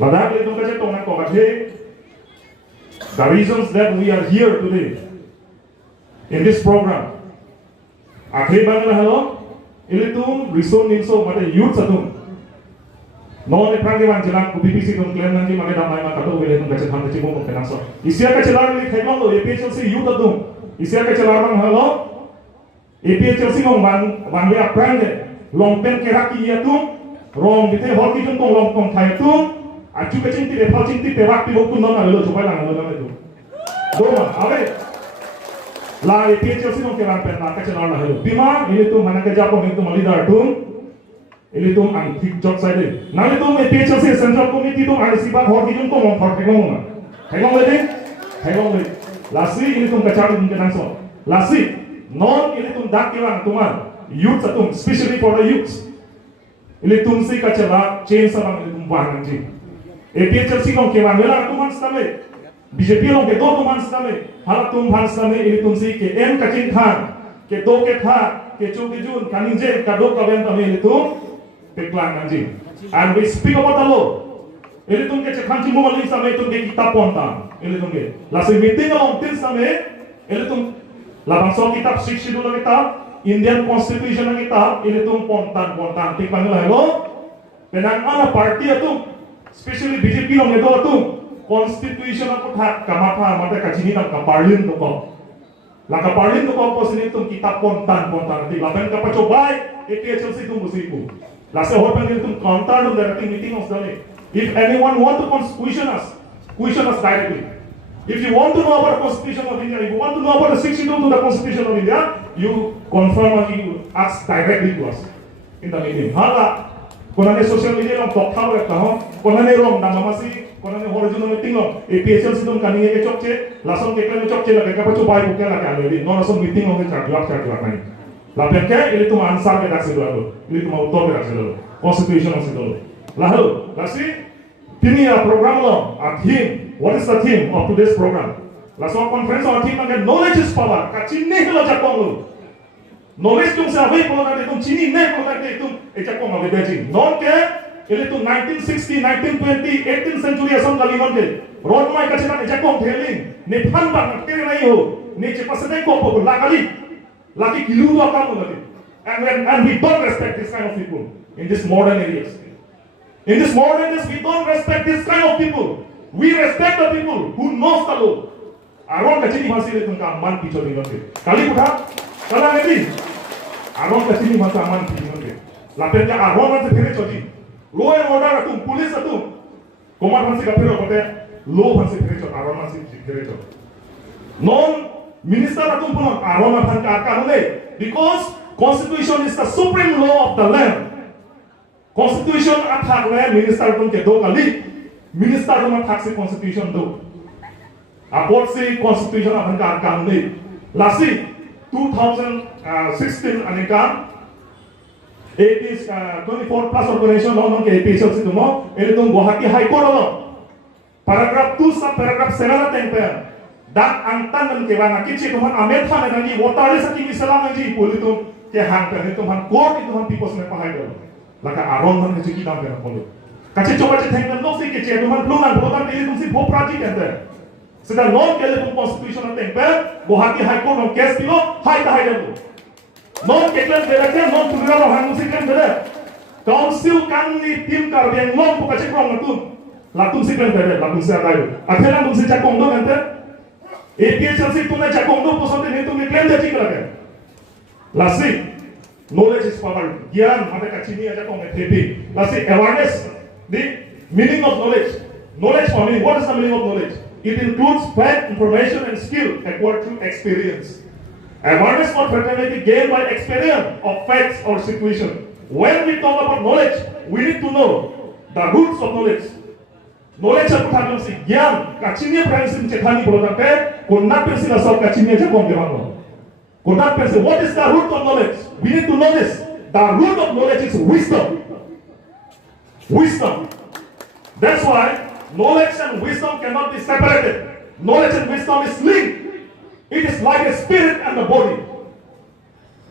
Ladak itu kaca tongnak kok kaca. The reasons that we are here today in this program. Akhir banget halo, ini tuh resource ninso mata youth satu. Non eprang kewan jelang UPPC tuh klaim nanti makai damai maka tuh boleh tuh kaca ham kaca bom kenang so. Isia kaca lalu ini kayak lo APHLC youth tuh. Isia kaca lalu halo, APHLC ngomong bang eprang deh. Longpen kerak iya tuh, rong gitu hoki tuh tong longpong thai tuh. Acu kecing ti defal cing ti perak ti waktu nona lo coba lang lo nona itu. Doma, abe. La APHLC nong kewan pen nak kaca lalu halo. Bima ini tuh mana kerja pun itu malidar tuh. Ini tuh antik job saya. Nanti tuh APHLC Central Committee tuh ada sifat hoki tuh Rongphar kenong lagi. Lasi ini tuh kacau tuh langsung. Lasi non ini tuh dak kewan tuman. Youth satu, especially for the youths. Ini tuh si kacau change sama ini tuh bahan nanti. APHLC nong kewan mela tuman setame. BJP nong kedo tuman setame. Halat tuh bahan setame ini tuh si ke M kacing than, ke do ke tha, ke chu ke jun, kaning je kado kawen tame ini tuh peklan nanti. And we speak about the law. Ini tuh ke cekhanci mo maling setame tuh ke kitab ponta. Ini tuh ke. Lasi meeting along tin setame. Ini tuh labang so kitab siksi dulu kita. Indian Constitution ng kita, ini tuh pontan, tik panggil lo, penang ana party itu, especially BJP nong itu tuh, Constitution aku hak kamapa, mata kacini nang kaparlin tuh kok, lah kaparlin tuh kok pos ini tuh kita pontan, tik, lah pengen kapa coba, APHLC tuh musiku, lah sehor pengen tuh counter tuh dari meeting of the if anyone want to question us directly. If you want to know about the Constitution of India, if you want to know about the 62 to the Constitution of India, you confirm and you ask directly to us in the meeting. Hala, konane social media long talk thaw ekta ho, konane rong namamasi, konane horizontal meeting long, APHLC tum kaninge ke chokche, lasong tekle chokche la ka pachu bai bukke la ka already, no lasong meeting long cha jawab nai. La penke ini tum answer ke dakse do, ini tum uttor ke dakse do, Constitution of Sidolo. Lahu, lasi Kini ya program lo, a theme. What is the theme of today's program? Lasong conference or theme again, knowledge is power. Kacini lo jakong lo. Knowledge tung sa way polo nade tung chini ne polo nade tung jakong ave beji. Non ke ele tung 1960, 1920, 18th century asam kali non ke. Road mai kacina jakong theling. Ne phan bang tere nahi ho. Ne chepa se nahi ko po lakali. Laki kilu lo kam ho lagi. And we don't respect this kind of people in this modern areas. In this modern days, we don't respect this kind of people. We respect the people who knows the law. Aron kacini masih itu aman picho dengan dia. Kali putar, kalau ini, aron kacini masih aman picho dengan dia. Lapetnya aron masih pernah coji. Law and order itu, police itu, komar masih kapir apa law masih pernah coji, aron masih pernah coji. Non minister itu pun aron masih arkan oleh, because Constitution is the supreme law of the land. Constitution attack le minister pun ke do kali minister pun attack si constitution do apot si constitution akan kan ni lasi 2016 anika 24 plus organization non ke APHLC tu mo ini tu Guwahati High Court lo paragraph 2 sub paragraph 7 tempe dak angtan dan kewana kici tu man amet khan nani Voterlist ki selam ji poli tu ke hang pe tu man court itu man people's me pahai do laka aron man kecil kita ambil polo. Kacau coba cek tengah no sih kecil, tuhan peluang ini tuh sih bopraji kan sedang non kele tuh constitution tempe, Guwahati High Court non case pilo, high dulu. Non keklan beraknya non tujuan orang hangus kan berak. Council kan ni tim karbian non buka cek orang itu, latung sih kan berak, latung sih ada itu. Akhirnya latung sih cek kondo kan APHLC tuh na cek kondo posonte itu miklan dia cek lagi. Lasi. Knowledge is power. Gyan, mata kacini aja kong happy. Lasi awareness, the meaning of knowledge. Knowledge for me, what is the meaning of knowledge? It includes fact, information, and skill acquired through experience. Awareness or fraternity gained by experience of facts or situation. When we talk about knowledge, we need to know the roots of knowledge. Knowledge aku tanya si gyan, kacini prinsip cekani bolotan pe, kona prinsip asal kacini aja kong demano. Kona prinsip, what is the root of knowledge? We need to know this. The root of knowledge is wisdom. Wisdom. That's why knowledge and wisdom cannot be separated. Knowledge and wisdom is linked. It is like a spirit and the body.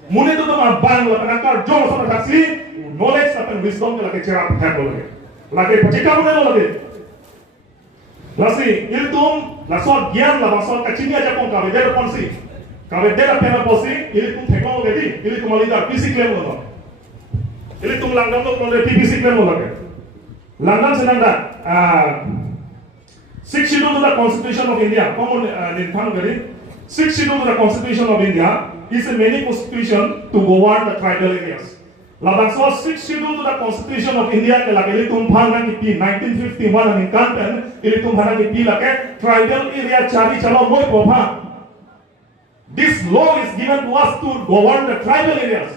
Mune itu tuh bang lah, penakar jom sama taksi. Knowledge and wisdom itu lagi cerap handle lagi. Lagi pecika mune lo lagi. Lasi, iltum lasot gian la basot kachini aja pon kabe dera ponsi. Kabe dera pena posi, iltum thekmo gedi, iltum alida PC claim lo. Iltum London lo pon PC claim lo lage. London senanda 6 schedule to the Constitution of India. Common nintano gedi. 6 schedule to the Constitution of India is a many constitution to govern the tribal areas. Labangso 6 schedule to the Constitution of India ke lage iltum phana ki pi 1951 and incanten iltum phana ki pi lage tribal area chari chalo moi bopha. This law is given to us to govern the tribal areas.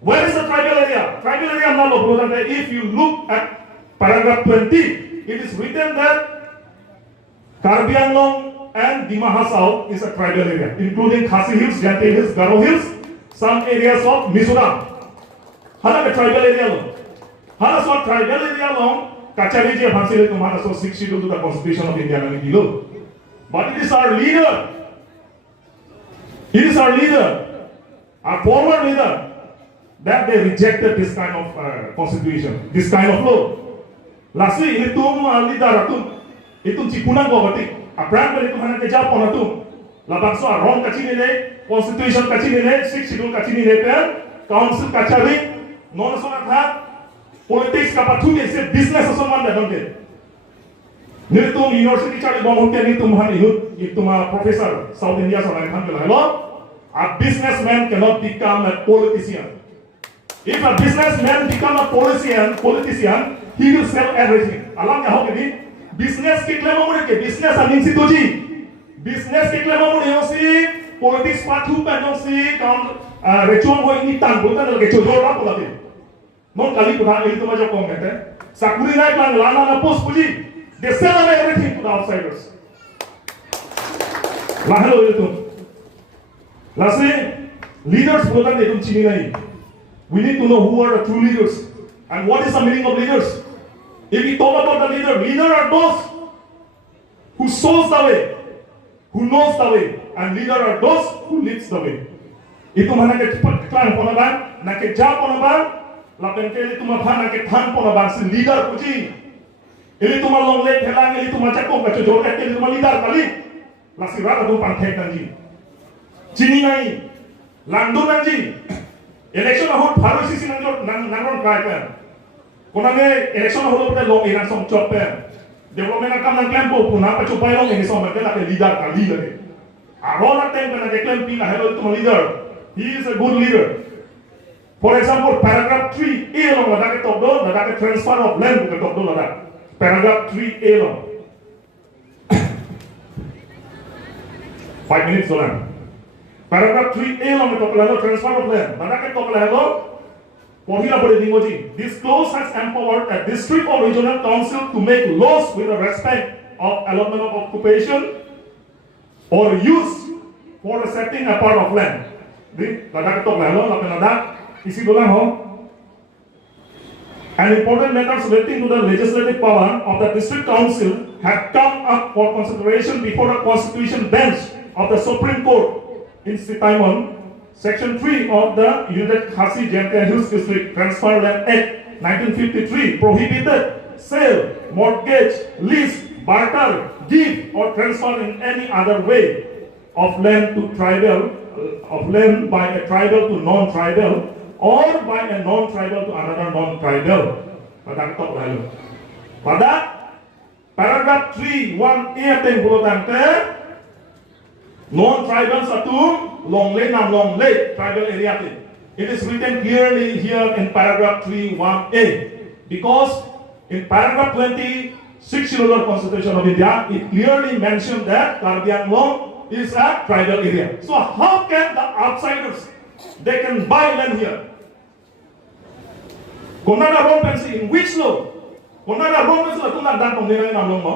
Where is the tribal area? Tribal area now, if you look at paragraph 20, it is written that Karbi Anglong and Dima Hasao is a tribal area, including Khasi Hills, Jante Hills, Garo Hills, some areas of Mizoram. Hala a tribal area long. Hala so tribal area long, Kachari je Hansile to Hana so 62 to the Constitution of India and below. But it is our leader. It is our leader, our former leader, that they rejected this kind of constitution, this kind of law. Lastly, itum leader atum, itum cipunan bawati, apran beri Tuhan ke jawab ponatum. Labangso aron kacini ne, constitution kacini ne, 6 schedule kacini ne per, council kacari, non sonat ha, politics kapatuni se business asoman da donde. Nitum university chari bomonte nitum han itum professor South India sonai han kelalo. A businessman cannot become a politician. If a businessman become a politician, he will sell everything. Alam ya ho kedi business ke klema mune ke business an instituji. Business ke klema mune ho si politics pathu pa no si kaun rechon ho ini tan botan lage chojor ra polate. Non kali pura ili tuma jo komete. Sakuri nai plan lana na post puji. They sell away everything to the outsiders. Lahalo itu. Lastly, leaders program they don't chini nahi. We need to know who are the true leaders and what is the meaning of leaders. If we talk about the leader are those who shows the way, who knows the way, and leader are those who leads the way. Itu mana ke klan ponaban, na ke ja ponaban, lapen ke itu mabhan na ke than ponaban si leader puji. Ili tu malong le thelang ili tu macakong kacu jor ke ili tu leader kali. Lasi rata tu panthek kanji. Chini nahi, London nanji, election ahot Bharat sisi nangon try pen. Konange election ahot pute long iran song chop pen. Development akam nang claim po puna pacu pai long ini song mereka lake leader kali lagi. Aron ateng pena declare pila hello itu leader. He is a good leader. For example, paragraph 3A long lada ke tokdo, lada ke transfer of land bukan tokdo lada. Paragraph 3A long. 5 minutes long. Paragraph 3A long to plano transfer of land. Manake to plano pohila bode dingoji. This clause has empowered a district or regional council to make laws with respect of allotment of occupation or use for the setting apart of land. Di manake to plano la penada isi dolang ho. An important matters relating to the legislative power of the district council had come up for consideration before the constitution bench of the Supreme Court. In Sitaimon, Section 3 of the United Khasi Jante Hills District Transfer Land Act 1953 prohibited sale, mortgage, lease, barter, give or transfer in any other way of land to tribal, of land by a tribal to non-tribal or by a non-tribal to another non-tribal. Pada paragraph 3(1)A ating bulotante non-tribal satu longley nam longley tribal area. It is written clearly here in paragraph 3(1)A because in paragraph 20 6 Constitution of India it clearly mentioned that Karbi Anglong is a tribal area. So how can the outsiders they can buy land here? Konada wrong pensi in which law? Konada wrong pensi la tuna dan pengdiran nam long mo.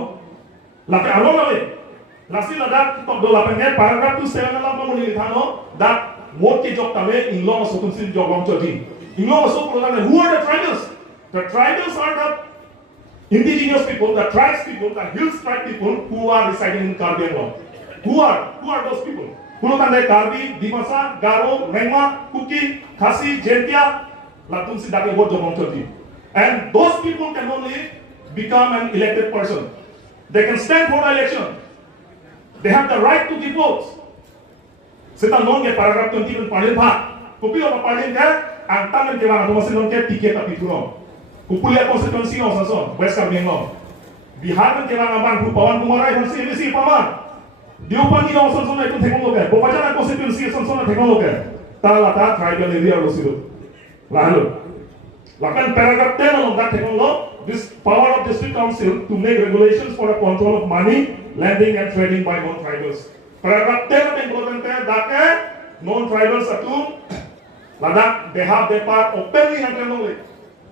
Laki along away. Lasi ladak top do lapenge paragraph 27 alam pemuli thano that what ke jok tame in law so tunsin jok long choti. In law so program who are the tribals? The tribals are the indigenous people, the tribes people, the hills tribe people who are residing in Karbi Anglong. Who are those people? Kulotande Karbi, Dimasa, Garo, Rengma, Kuki, Khasi, Jentia, Latun Sidake what jok long choti. And those people can only become an elected person. They can stand for the election. They have the right to give votes. Seta non ke paragraph 20 ng Parliament Part. Kupilo ng Parliament ka, ang tangan ke mga tumasin ke tiket at pitulong. Kupulia konstituensi no sason, West Karbing no. Bihar ng ke mga bang kupawan kumaray ng CMC paman. Diupan ni no sason na itong teknologi. Bukajan ang konstituensi sason na teknologi. Talata tribal area lo sido. Lalu. Lakan paragraph 10 along that teknologi, this power of district council to make regulations for the control of money, lending and trading by non-tribals. Paragraph 10 ang importante dake non-tribals atu ladak they have their part openly ng teknologi.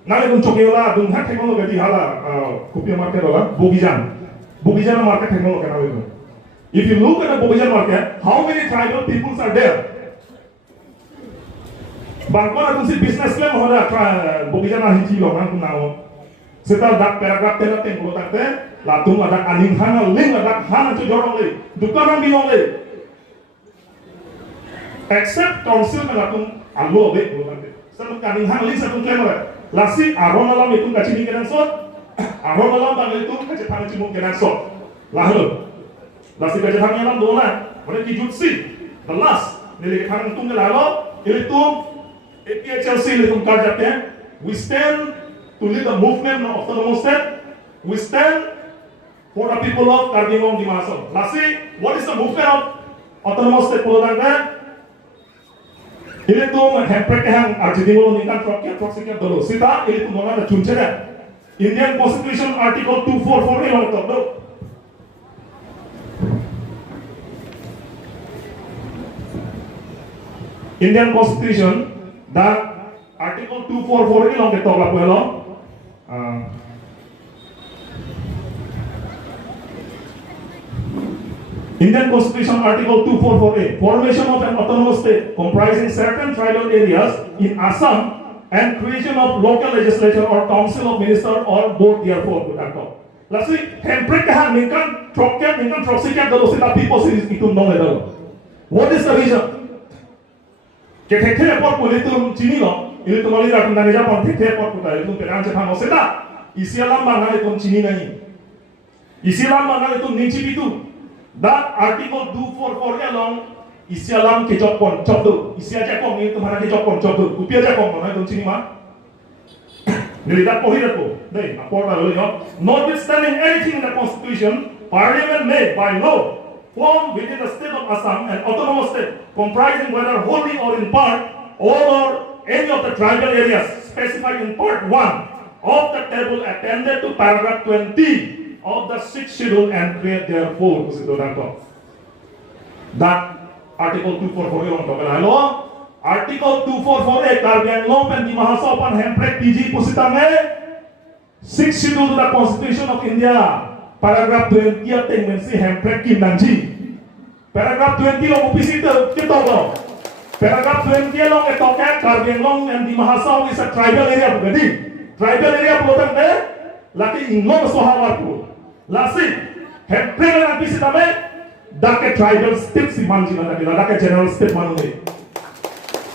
Nali kung chokiola dung hak teknologi di hala kupia market ola Bugijan market teknologi nali kung. If you look at the Bugijan market, how many tribal peoples are there? Bangkon atun si business claim hoda Bugijan na hiji lo nang kunao. Setelah dak paragraph 10 ang importante latung ladak aning hana ling ladak hana chu jorong le dukaran binong le except council na latung allo le importante satu aning hana ling satu claim le lasi aron alam itu kacini kenan sot aron alam bang itu kace thang cimung kenan sot lalu lasi kace thang alam dona mane ki jutsi the last nile thang tung ke lalo itu APHLC le tung karjate we stand to lead the movement of autonomous state. We stand for the people of Karbing di Maso. Lastly, what is the movement of autonomous state? Ini tuh hempret yang arjidingo nikan troknya dulu. Sita ini tuh mana ada cuncenya. Indian Constitution Article 244 ini orang tahu. Indian Constitution that Article 244 ini orang tahu lah puelo. Indian Constitution Article 244A, formation of an autonomous state comprising certain tribal areas in Assam and creation of local legislature or council of minister or both therefore. Lastly, hempret kahan ningkan troksikya dalo sita people series itum dong ledalo. What is the reason? Thekthe airport pulitum chini lo, ini tu mali ratun dane Japan thekthe airport puta itu peran cetan no sita. Isialam bangal itu chini nahi. Isialam bangal itu ninci itu. That article 244 along isialam ke jokpon chobdu isia jakong ni tumhara ke jokpon chobdu upia jakong mana itu chini ma. Nilidat pohira ko. Dei aporta lo yo. Notwithstanding anything in the constitution, Parliament may by law form within the state of Assam an autonomous state comprising whether wholly or in part all or any of the tribal areas specified in part 1 of the table appended to paragraph 20 of the 6th schedule and create therefore that article 244 yung tokalalo article 244 Karbing and di mahasopan hempret PG pusitame 6th schedule to the Constitution of India paragraph 20 ating mensi hempret kim nanji paragraph 20 long upisito kito paragraph 20 long etoke Karbing and di mahasop is a tribal area bugadi tribal area pulotan de laki inglo sohawar pu lasi hempret ang pisitame dake tribal state si manji na dake general state manune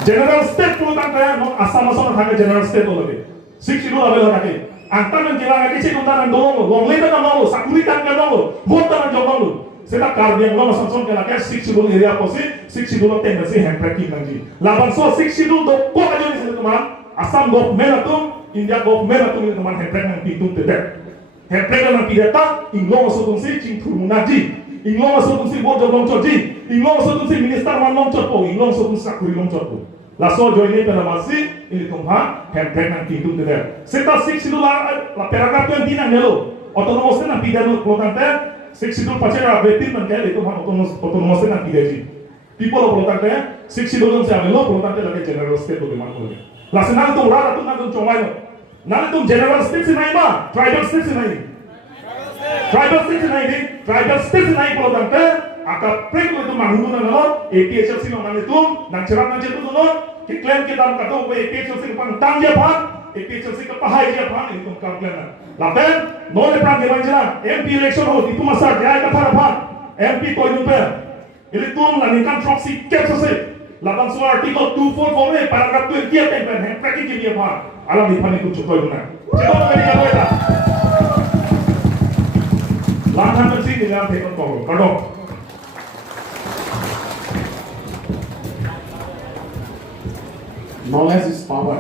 general state pulotan kaya no asam asam na general state olode 6 schedule available dake angtan ng kailangan kasi kung tanang dolong longlita ng dolong sakuritan ng dolong vota ng dolong sila Karbing masonson kaya kaya 6 schedule area po si 6 schedule tendency hempret kim nanji laban so 6 schedule do ko kayo ni sa teman asam government atum India government atum ni teman hempret ng pitung tetek hempret ng pidata inglo masotong si ching turmunaji inglo masotong si bojo long choji inglo masotong si minister man long chopo inglo masotong si sakuri long chopo laso joine pela masi ini tumha hempret ng pitung tetek sita 6 schedule la paragraph 20 ng nelo autonomous ng pidano importante 6 schedule pachera betin ng kaya ito han autonomous ng pidaji people of importante 6 schedule ng sa nelo importante lagi general state do man ko la senang tung rara tung nang chomai nang tung general state sinai ba tribal state sinai tribal state sinai di tribal state sinai importante aka prek itu mangungu nang APHLC nang itu nang cerap nang jetu no ki claim ke dam kato ko APHLC pang tangja ba APHLC ka pahai ja ba itu kamplena lapen no le prang gebanjana MP election ho itu masa jaya ka thara ba MP ko nupe ili tum la nikan proxy kepsose laban so article 244 paragraph 20 tempen hempret ki dia ba alam di pani ku chukoi guna chego meri ka boita Lanthan man si nilam the ko kadok. Knowledge is power.